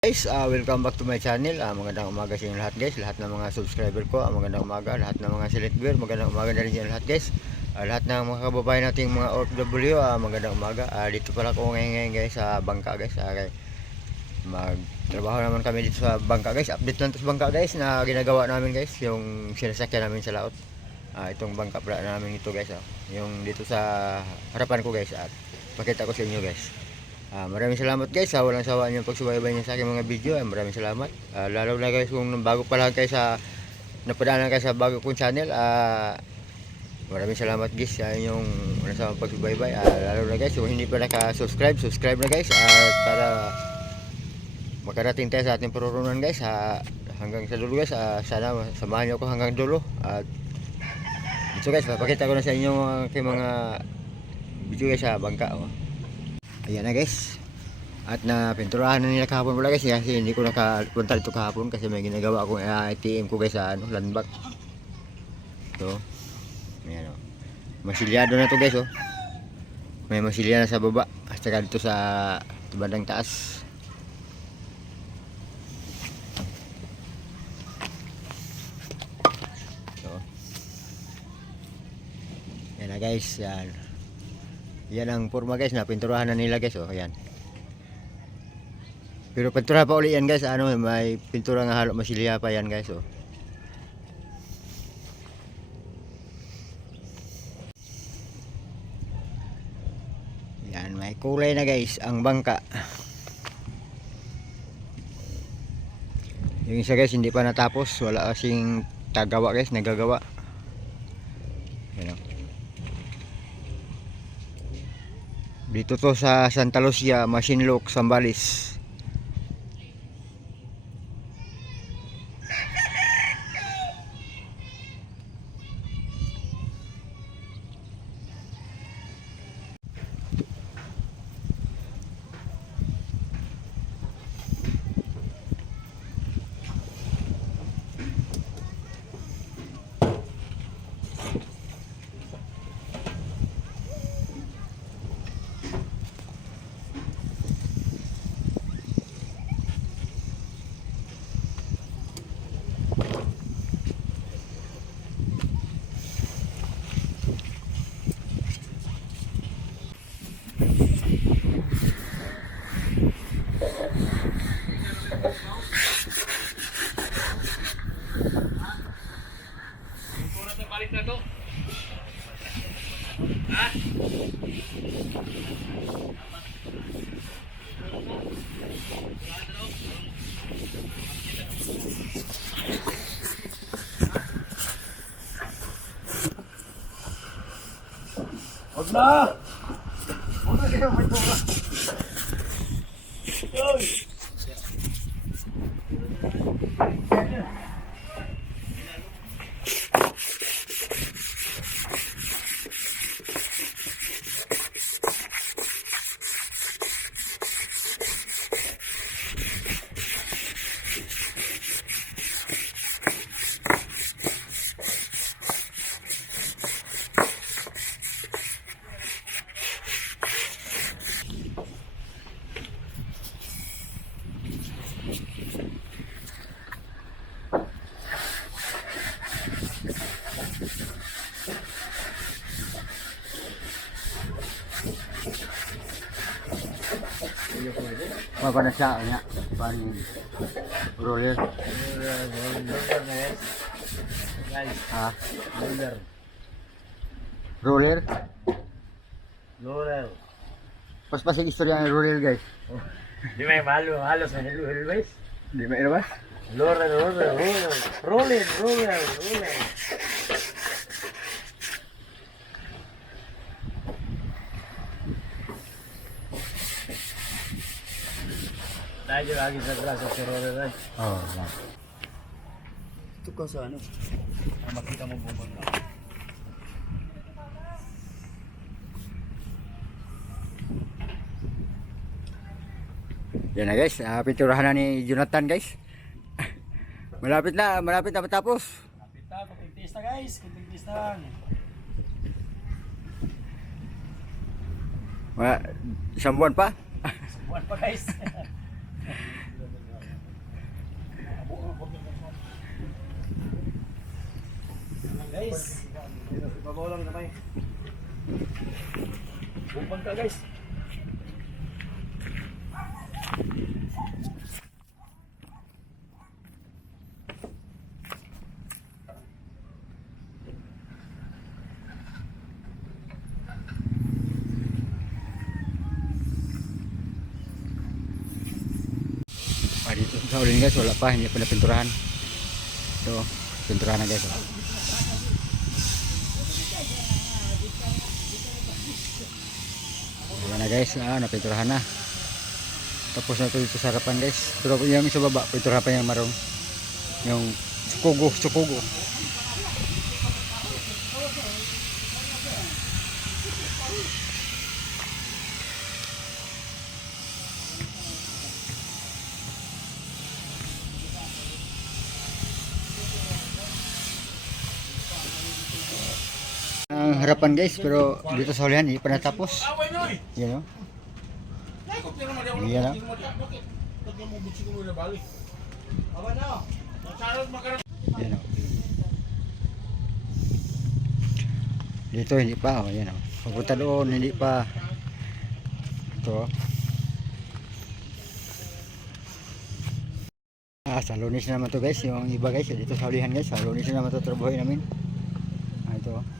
Guys, ah, welcome back to my channel. Ah, magandang umaga sa inyo lahat guys. Lahat ng mga subscriber ko, ah, magandang umaga. Lahat ng mga select viewer, magandang umaga na rin sa inyo lahat guys. Ah, lahat ng mga kababayan nating mga OFW, ah, magandang umaga. Ah, dito pala ako ngayon, ngayon guys sa bangka guys. Kay magtrabaho naman kami dito sa bangka guys. Update lang sa bangka guys na ginagawa namin guys. Yung sinasakyan namin sa laot. Ah, itong bangka pala namin ito guys. Ah. Yung dito sa harapan ko guys. At pakita ko sa inyo guys. Ah, maraming salamat guys sa walang sawa niyo pagsubaybay niyo sa aking mga video. Ah, maraming salamat. Ah, lalo na guys kung bago pa lang kayo sa napadaanan kayo sa bago kong channel. Ah, maraming salamat guys sa inyong walang sawa pagsubaybay. Ah, lalo na guys kung hindi pa naka-subscribe, subscribe na guys. Ah, para makarating tayo sa ating perurungan guys. Ah, hanggang sa dulo guys. Ah, sana samahan niyo ako hanggang dulo. At ito guys, papakita ko na sa inyo ang aking mga video guys sa bangka. Oh. Ayan na guys. At na pinturahan na nila kahapon pala guys kasi hindi ko nakapunta dito kahapon kasi may ginagawa akong ATM ko guys sa ano, landback. Ito. Ayan o. Masilyado na to guys oh. May masilya na sa baba at saka dito sa bandang taas. Ito. Yan na guys. Yan. Yan ang forma guys na pinturahan na nila guys oh, ayan. Pero pintura pa uli yan guys, ano may pintura nga halo masilya pa yan guys oh. Yan, may kulay na guys ang bangka. Yung isa guys hindi pa natapos, wala kasing tagawa guys, nagagawa. Yan oh. Dito to sa Santa Lucia, Masinloc, Sambales. Hola. Hola, que me voy a ว่าก็ได้เจ้าเนี่ยปานีโรเลสฮะโรเลส Roller. Pas pasig istorya ng roller guys. Di may malo, malo sa hello, hello guys. Di may ano ba? Roller, roller, roller, roller, roller, roller. Sa si roller ay. Oo. Oh, Ito ka sa ano? Ah, makita mo na. Yan na guys, uh, pinturahan na ni Jonathan guys. malapit na, malapit na matapos. Kapit na, kunting tista guys, kunting lang. Mga isang buwan pa. Buwan pa guys. guys. Babaw lang kamay. Bumang ka guys. Ah, dito sa ulin guys, wala pa, hindi pa napinturahan. Ito, pinturahan na guys. oh. Ayan na guys, ah, napinturahan na. Tapos na ito dito sa harapan guys. Pero yung sa baba, pinturahan pa yung marong. Yung sukugo, sukugo. Ang harapan guys, pero dito sa hulihan, hindi pa natapos. Yan o. Yan o. Yan o. Dito hindi pa, oh, yan o. Papunta doon, hindi pa. Ito. Ah, sa lunis na naman to guys, yung iba guys, dito sa hulihan guys, sa lunis na naman to trabahoy namin. Ah, ito. oh.